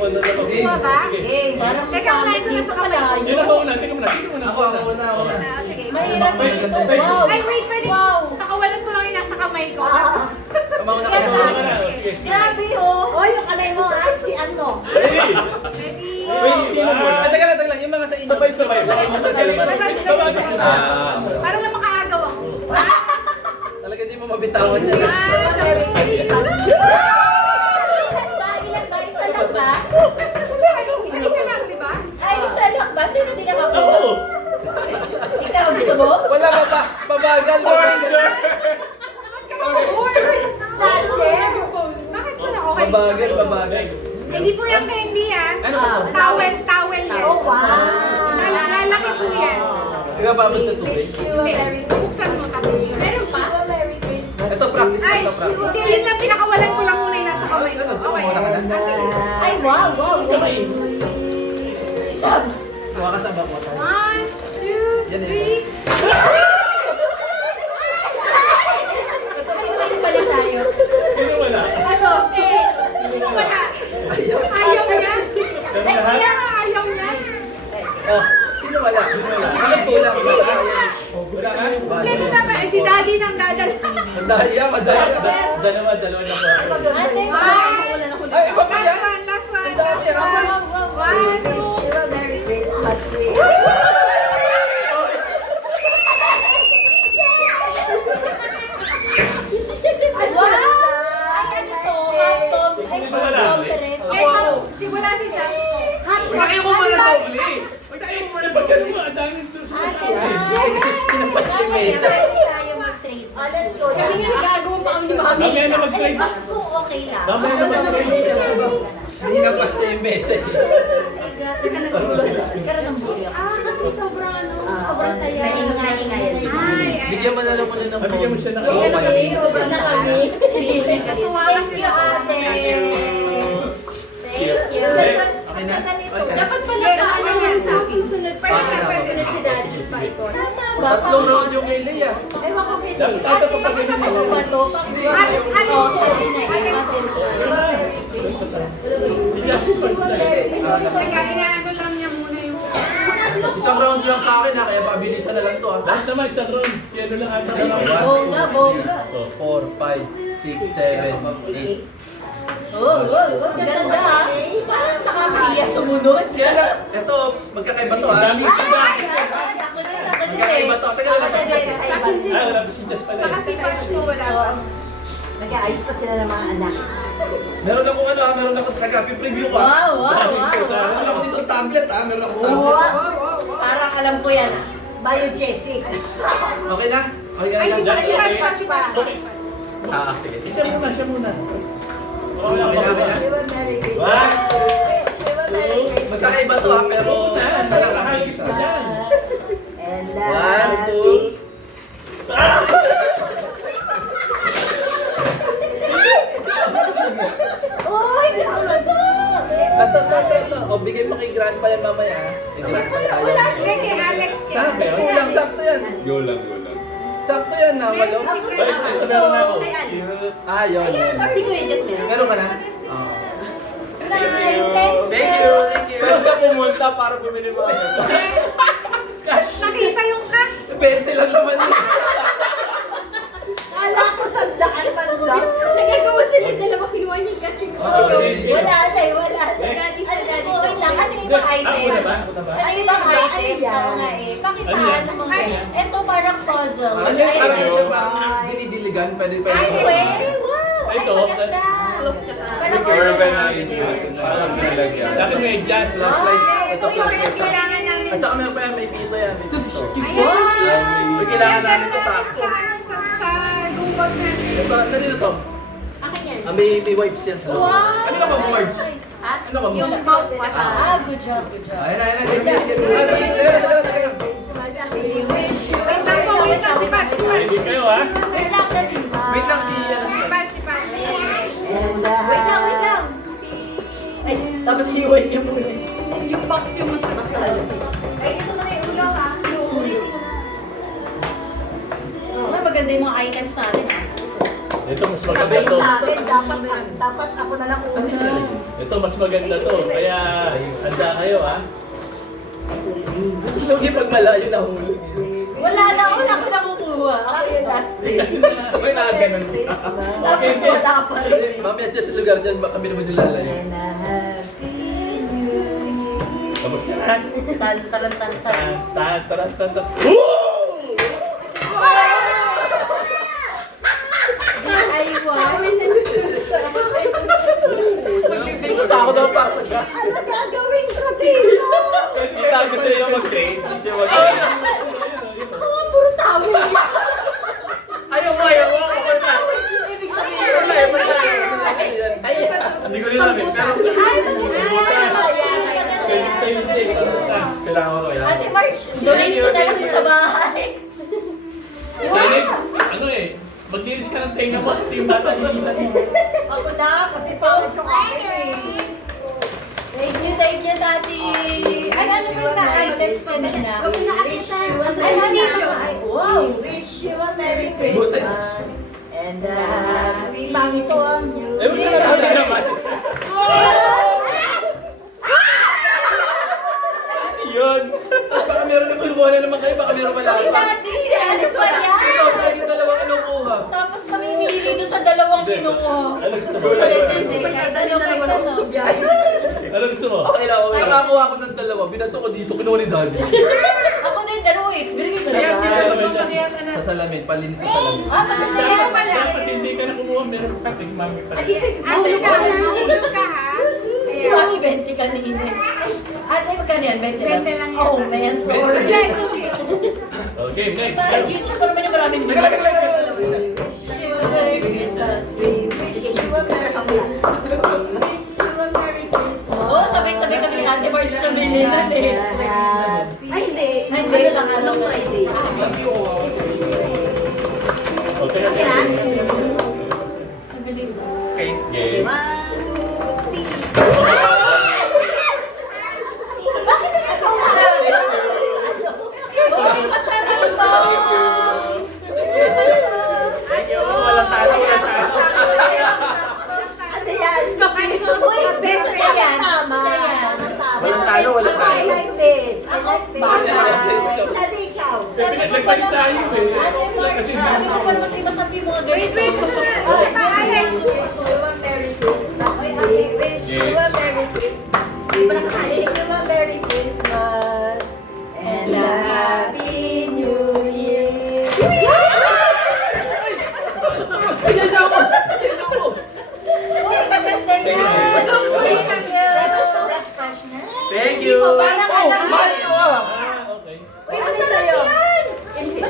ako na lang. Kuha ba? Sige. Parang teka, unahin ko na sa kamay ko. Yun ako una, teka muna. Ako una. Ah, sige. Mahirap dito. Wow. Ay, wait, pwede. Wow. Kakawalan ko lang yung nasa kamay ko. Tapos, Kamao na Yes, ka. ah. Sige. Grabe oh. O, yung kamay mo ay si ano? Ready? ready. Wait, sino mo? Teka lang. Yung mga sa inyo. Sabay-sabay. Lagay niyo ba sa labas? Babasa ka sa Para lang makaagaw ako. Talaga di mo mabitawan yan. Merry Christmas. Ilan ba? Isa lang ba? Isa-isa lang, di ba? Ay, isa lang ba? Sino di nakakuha? Oo. Ikaw, gusto mo? Wala pa. Pabagal. Snatcher. Bakit wala okay? Pabagal. Hindi po yung candy ah. Ano ba to? Towel yan. Oh, wow. Lalaki po yan. Ikaw ba sa tubig? Wish you a Merry Christmas. Buksan mo tapos. Meron pa? Wish you a Merry Christmas. Ito practice Ay, na to practice. hindi, yun lang pinakawalan ko lang muna yung nasa kamay ko. Ano, Okay. sumuna ka na? Ah, sige. Ay, wow. Si Sam. Kuha ka sa bako tayo. 1, 2, Yan 3. eh. Ano pala tayo? Sino wala? Ano? Sino wala? Ayaw niya? Ay, kaya nga ayaw niya. Oh, sino wala? Anong kulang? Wala ka? Kaya na ba? Si daddy nang dadal. Madaya. Dalawa na po. Ate, wala na ko Ay, iba pa yan? Last one. Ang dami, ah. One, two. Wish you a Merry Christmas. Wow! Ay, ano to? Tom, ay, Wala. Tom Perez. Eh, si wala si Jasco. Ayaw mo muna doble. Ayaw mo na pagkano mo, ang daming susunod. Kinapat yung mesa. Tayo mag-trade. Oh, let's go. Kami nga nagagawa pa kami ni Mami. Mamaya na mag-trade. Bakit kung okay lang? Mamaya na mag-trade. Hinapas na yung mesa eh. Tsaka nagkaroon ng buyo. Kasi sobrang sobrang saya. Maingay. Bigyan mo na lang muna ng Bigyan mo siya ng Bigyan na kami, sobrang na kami. Natuwa kasi Thank you, ate. Thank you. Okay na? Okay na? Dapat pala ano yung susunod pa susunod si Daddy pa ito. Tatlong round yung kay Leia. Ay, makapit. Dapat pag Ano ba to? Hindi. Oh, sabi na ate. Si Justin pa sila. Kaya ano lang niya muna yung... Isang round lang sa akin ha, kaya pabilisan na lang to ha. Lahat naman isang round. Kaya ano lang ata. Bongga, bongga. 4, 5, 6, 7, 8. Ganda ha. Parang nakakahiya sumunod. Kaya lang, ito, magkakaiba to ha. Ang daming sila. Ako din eh. Magkakaiba to. Teka lang. Ah, wala pa si Jess pala. Saka si Pash ko wala. Nag-aayos pa sila ng mga anak. Meron akong ano ha, meron akong taga-preview ka. Wow. Meron ako dito tablet ha, meron akong tablet ha. Parang alam ko yan ah. Biogesic. Okay na? Okay Ay, na si lang. Pash, si Pash, si Pash. Sige. Siya muna. Okay na, okay na. Wish you a Merry Christmas. One, Wish you a Merry Christmas. Magkakaiba to ha, pero isa lang ang Nakahagis isa. mo dyan. And 1, 2. Uy, gusto ko to. Ito. O, bigay mo kay grandpa yan mamaya ha. Kay grandpa yan. Wala siya kay Alex. Sabi, kulang, sakto yan. Go lang. Sakto yan na, walo. Ay, ito meron na ako. Ah, yun. Si Kuya Jess meron. Meron ka na? Oo. Nice, Thank you. Saan ka pumunta para bumili mo? Nakita yung cash. 20 lang naman yun. Kala ko sandaan man lang. Nagagawa sila dalawa kinuha niyo yung kaching ko. Wala tayo, wala. Sagadi, sagadi. Wait lang, ano yung ibang items? Ako na ba? Ano yung ibang items? Oo nga eh. Pakitaan mo nga. Ito parang puzzle. Parang siya parang dinidiligan. Pwede. Ay, well, wow. Ay, Ito, maganda. Close tsaka. Parang Organized. organized. Parang pinalagyan. Sa akin may jazz. Flashlight. Ito Ito yung flashlight. kailangan namin. At saka meron pa yan, may pito yan. May pito. Ayan. May kailangan namin ito sa Sa lubag natin. Ito, kanina to. Akin yan. May wipes yan. Wow. Ano na ba, Marge? Ha? Ano ba, Yung Marge? mouth tsaka. Good job. Ayun. Teka. Christmas we wish you. Wait lang po, wait lang si Pash. Si Pash. Ready kayo ha? Wait lang, dali. Wait lang si Si Pash, si Pash. And Wait lang. Ay, tapos iiwan niya muna. Yung box yung masarap. Ay, ito na yung ulo ha. Ulitin mo na. Oh, maganda yung mga items natin ha. Ito mas sabi maganda to. sa akin, dapat ako na lang una. Ito Ito, mas maganda to. Kaya, handa kayo, ha? Hindi pag malayo na hulog. Wala na ako, wala ko nakukuha. Ako yung last day. Kasi gusto ko yung nakaganon. Tapos wala pa rin. Mamaya dyan sa lugar dyan, baka kami naman yung lalayo. And a happy new year. Tapos na, ha? Tan, tan, tan, tan. Tan. Woo! Gusto ako daw para sa gas. Ano gagawin ko dito? Hindi ka gusto nyo mag-train. Hindi siya mag-train. Ako nga puro tawag eh. Ayaw mo. Ako na. Ibig sabihin, Hindi ko rin namin. Pero, kailangan ko kaya. Ate March, donate ko na lang sa bahay. Salit, ano eh, mag-iris ka ng tenga mo. Ito yung bata ni Isa. Ako na, kasi pangit yung akin eh. Thank you, Tati. Ay, ano ba yung na-items kanina? Wish you a Wow! Wish you a Merry Christmas. And a happy pangit to ang new Eh, wala na kasi naman. Ano yun? Baka meron na kinukuha na naman kayo, baka meron wala Ay, pa. Tati, ano ba yan? Ikaw, tayo dalawa kinukuha. Tapos namimili doon sa dalawang kinukuha. Ano gusto mo? Hindi. Kahit ano kayo tanong. Ano gusto mo? Nakakuha ko ng dalawa, binato ko dito, kinuha ni Daddy. Ako din, dalawa eh. Binigay ko Kaya sila na. naman dyan. Sa salamin, palinis sa salamin. Ah, patay. Dapat hindi ka na kumuha, meron ka. Tigmami pa. Ate ka, hulog ka ha? Si Mami 20 kanina. Ate, magkano yan? 20 lang? 20 lang yan. Oh, man, sorry. It's okay. Okay, next. Imagine, siya pa naman yung maraming Teka lang. Wish you a Merry Christmas. We wish you a Merry Christmas. Wish you a Merry Christmas. Oo, sabay-sabay kami ni Ate March na bili nun eh. Ay, hindi. Ay, hindi lang. Anong Friday? Okay, Okay na? Ang galing. Okay, game. 1, 2, 3. Bakit nagkatawa? Okay, masarap ba? Walang talo, walang talo. Ano yan? Uy, best Tama, na yan. tama, Best na yan. tama. Walang talo, walang I talo. like this. I like this. Bakit? Study ikaw. Sabi ko pa naman, Ate March, sabi ko pa naman sa iba sabi mo nga ganito. Wish you a Merry Christmas. We wish you a Merry Christmas. We wish you a Merry Christmas. And a Happy New Year. Ayan na ako! Ayan na ako! Uy, maganda yan. Breath freshener. Thank you. Parang alam mo. Mahal ko ah! Okay. Uy, masarap yan.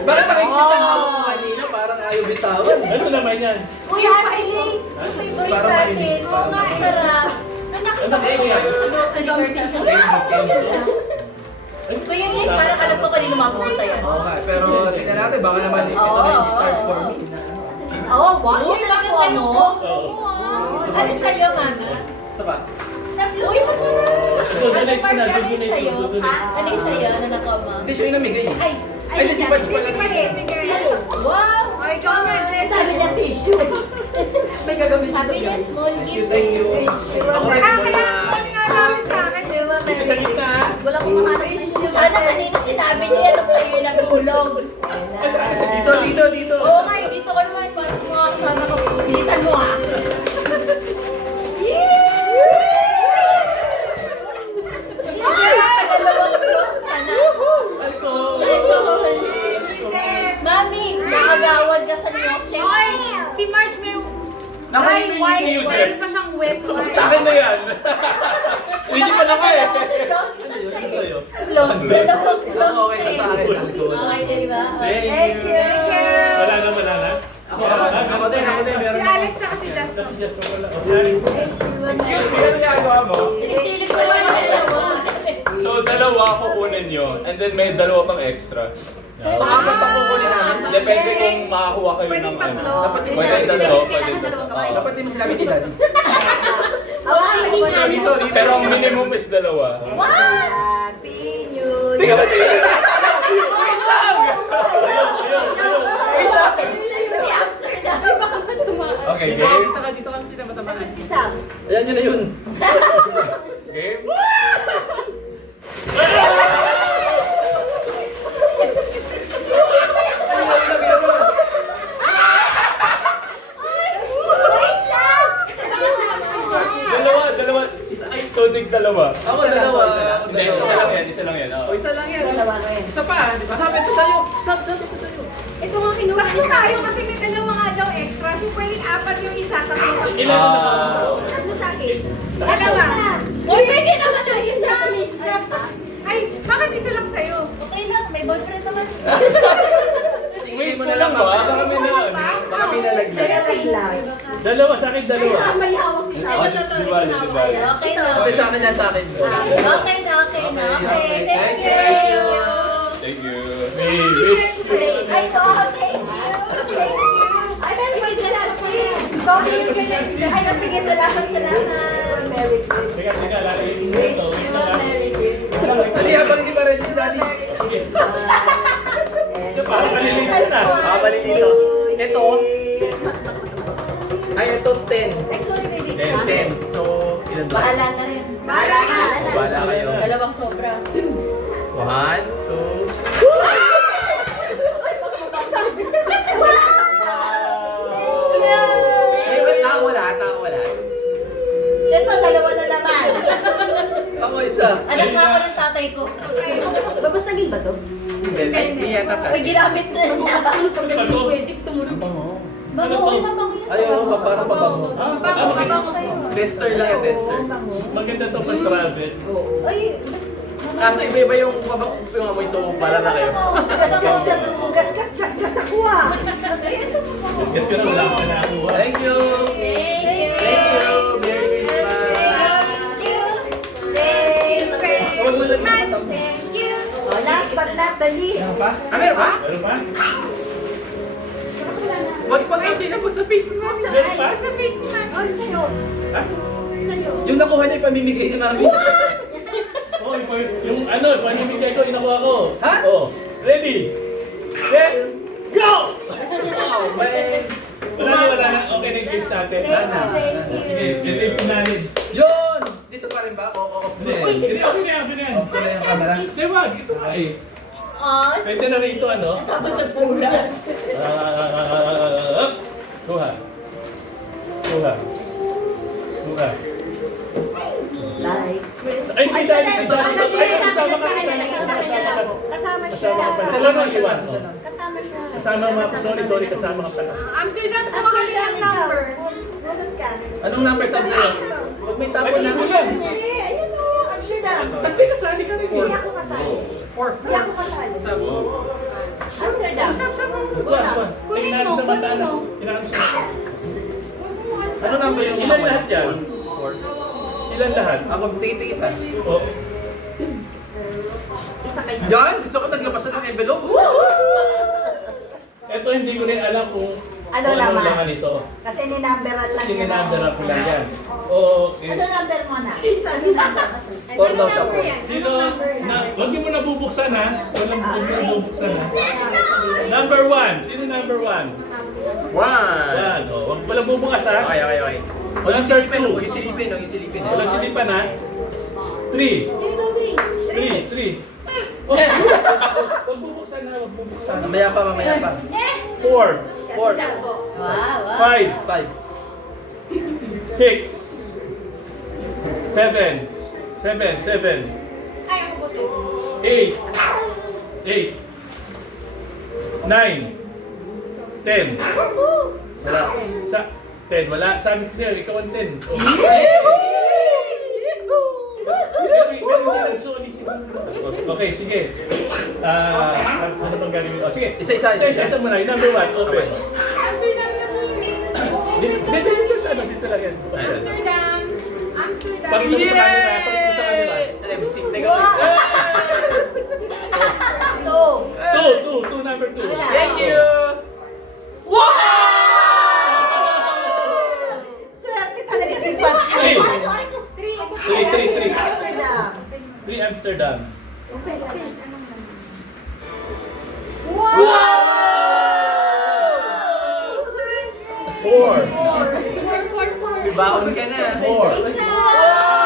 Bakit nakikita mo ako kanina, parang ayaw bitawan. Ano naman yan? Uy, Ate Lee, yung favorite Parang natin. mainis, Oo parang nga, mainis. sarap. Nung nakita ko ito sa grocery cart sa Kuya Jake, parang alam ko kanino mapupunta yan. Oo nga, pero tingnan natin, baka naman ito na yung start for me. Oh, wow. Uy, Yan maganda ako, mo. ano? Ano sa'yo, Mami? Isa pa. Uy, masarap. So, donate ko na. Ano yung sa'yo? Ha? Ano yung sa'yo na nakuha mo? Hindi siya yung namigay. Ay, Ay, hindi si Patch pala. wow! O, ikaw na. Sabi niya tissue. May gagawin sabi niya, small Thank you, gift. thank you. Wish you a Ako Merry rin. Kaya small nga namin sa akin. Wish you a Dito sa Merry gitna, ha? Wala kong mahanap na sana kanina sinabi niya nung kayo yung nagulong. Dito. Oo nga, dito ko naman para sa mga kasama ko. Bilisan mo ha. Dalawang close ka na. Alcohol! Alcohol. Mami, nakagawad ka sa music. Oy, si Marge may dry Nakainin wipes. yung music. Meron pa siyang wet wipes. Sa akin na yan. Hindi pa na ka eh. Close na siya. Ano sa'yo? Close. Dalawang close. Okay na sa akin, alcohol. Okay na, di ba? Thank you. Wala na. Ako din. Si Meron Alex tsaka si Jasper. Si Jasper wala. O, si Alex. Excuse me, ano ginagawa mo? Sinisilip ko lang yung dalawa. So, dalawa kukunin nyo. And then may dalawa pang extra. So, apat ang kukunin namin. Depende kung makakuha kayo Pwedeng ng ano. tatlo. Dapat di mo Pwede sinabi tatlo, ni pwede tatlo. Dapat di mo sinabi ni Daddy. Dito. Pero ang minimum is dalawa. Happy New Teka Year. ba, wait lang! Si Amsterdam, baka matumaan. Okay, game. Si Sam. Ayan yun na yun. Game? Dalawa. Ay, sodig dalawa. Ako dalawa. Ako Hindi, dalawa. isa lang yan. Oh. Isa lang yan. Dalawa rin. Isa pa, di ba? Sabi ito sa'yo. Sabi ito sa'yo. Ito nga kinuha ko tayo kasi may dalawa nga daw extra. So pwedeng apat yung isa. Tatlo. Ilan na ako? Tatlo sa akin. Dalawa. Uy, pwede naman yung isa. Ay, bakit isa lang sa'yo? Okay lang, may boyfriend naman. Tingin mo na lang ba? Baka may na- baka may nalaglag. Kaya sigla. Dalawa sa akin, dalawa. May hawak si Oh, di ba? Okay na. Okay, sa akin yan, sa akin. Okay na. Okay. Thank you. Thank you. Hey, wait. Ay, so, okay. Ay, meron pa sila. Ay, sige, salamat. Merry Christmas. Teka, lalagay ko Wish ito. you a Merry Christmas. Dali, habang hindi pa ready si Daddy. Ito pa, palilitan na. Balik dito. Ito. Ay, ito 10. Ay, sorry, baby. 10. So, ilan ba? Bahala na rin. Bahala kayo. Dalawang sobra. 1, 2. Tao wala. Ito, dalawa na naman. Ako isa. Alam nga ako ng tatay ko. Babasagin ba to? Hindi yata Uy, ginamit na niya. Ano pag ganun Ano? pwede tumulong? Ano Bago, to? mabango yan. Ayaw, parang mabango. Bago kayo. Tester lang yan, tester. Maganda to pag travel. Ay, mas... Kaso iba-iba yung amoy, so para na kayo. Gas ako ah. Guess ko na wala ko na ako. Thank you! Thank you. Thank you! Merry Christmas! Huwag mo lang sa matang. Oh, last but not the least. Meron pa? Meron pa? Wag pa kasi na sa face mo. Meron pa? Sa face ni Mami. Oh, sa'yo. Ha? Sa'yo. Yung nakuha niya, ipamimigay ni Mami. Oh, yung ano, panimigay ko, inakuha ko. Ha? Oh, ready? Set, go! Wow, man! Wala na. Okay na yung games natin. Wala na. Sige, ito yung pinalid. Yun! Dito pa rin ba? Off mo Hindi, na okay yun. na yan. Off ko na yung camera. Di ba? Ito nga eh. Ah, Pwede na rito ano? tapos sa pulas. Kuha. Like Christmas. Ay, hindi tayo. Ay, Kasama ka. kasama siya. Kasama ka. Sila na iwan. Kasama siya. Kasama ka. Sorry, kasama ka pala. Amsterdam, kuha kayo ng number. Gulat ka. Anong number sabi sa'yo? Huwag may tapon Ay, na. hindi yan. Hindi, ayun o. Amsterdam. Tagdi kasali ka rin. Hindi ako kasali. 4. Hindi ako kasali. Amsterdam. Kuha. Kunin mo, Sa mata kunin na. mo. Inaano siya. Ano number yung Ilan lahat yan? 4. Ilan lahat? Ako, tingin-tingin isa. Oh. Isa kayo. Yan! Gusto ko naglabas na ng envelope. Ito hindi ko rin alam kung Ano kung naman? laman ito. Kasi ninumberan lang yan. Sininumber ko lang yan. Okay. Ano number mo na? Four daw siya, four. Sino? Huwag niyo mo nabubuksan ha. Huwag mo nabubuksan ha. Number 1. Sino number 1? 1. Yan. Oh, huwag pala bubukas ha. Okay. Huwag Number isilipin, 2. huwag isilipin. Walang silipan ha. 3. Sino daw, Dri? 3. Huwag bubuksan ha. Huwag bubuksan. Mamaya pa. 4. 4. Wow. 5. 5. 6. 7. 7. Ay, ako po sa'yo. 8. 9. 10. Wala. 10. Wala. Sabi ko sa'yo, ikaw ang 10. Oh. Okay, sige. Ano bang gagawin? Oh, sige. Isa mo na. Yung number 1, open. Amsterdam na po. Dito sa ano, dito lang yan. Amsterdam. Pakita mo sa kanila. Pakita mo sa kanila. Lipstick na gawin. 2, number 2. Thank you! Swerte talaga si Pat. 3. Amsterdam. 3 Amsterdam. Wow! 4. Four. Baon ka na. 4.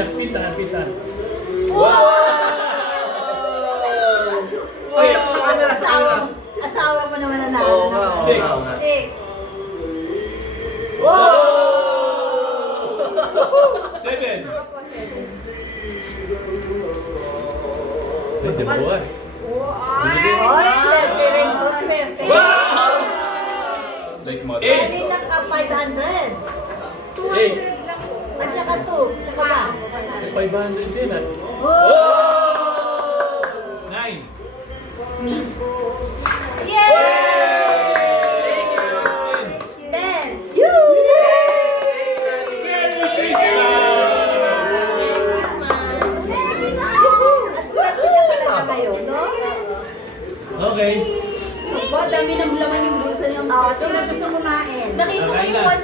Souvenirs, pintahan, pintahan. Wow! Six. Asawa mo naman na Oo nga, oo Six. nga, oo nga. 6. Wow! 7. Ako po, 7. Ay, debuhan. Oh, ay! Oy, swerte rin po, swerte. Like model. Dali na ka 500. 200 lang po. At saka 2. Tsaka ba? May 500 din ah. Oh! 9. Yay! 10. You! Merry Christmas! At swerte ka talaga ngayon, no? Okay. Ba, dami ng laman yung bulsa ng Oh, sino gusto kumain? Nakita ko Akain yung na. 1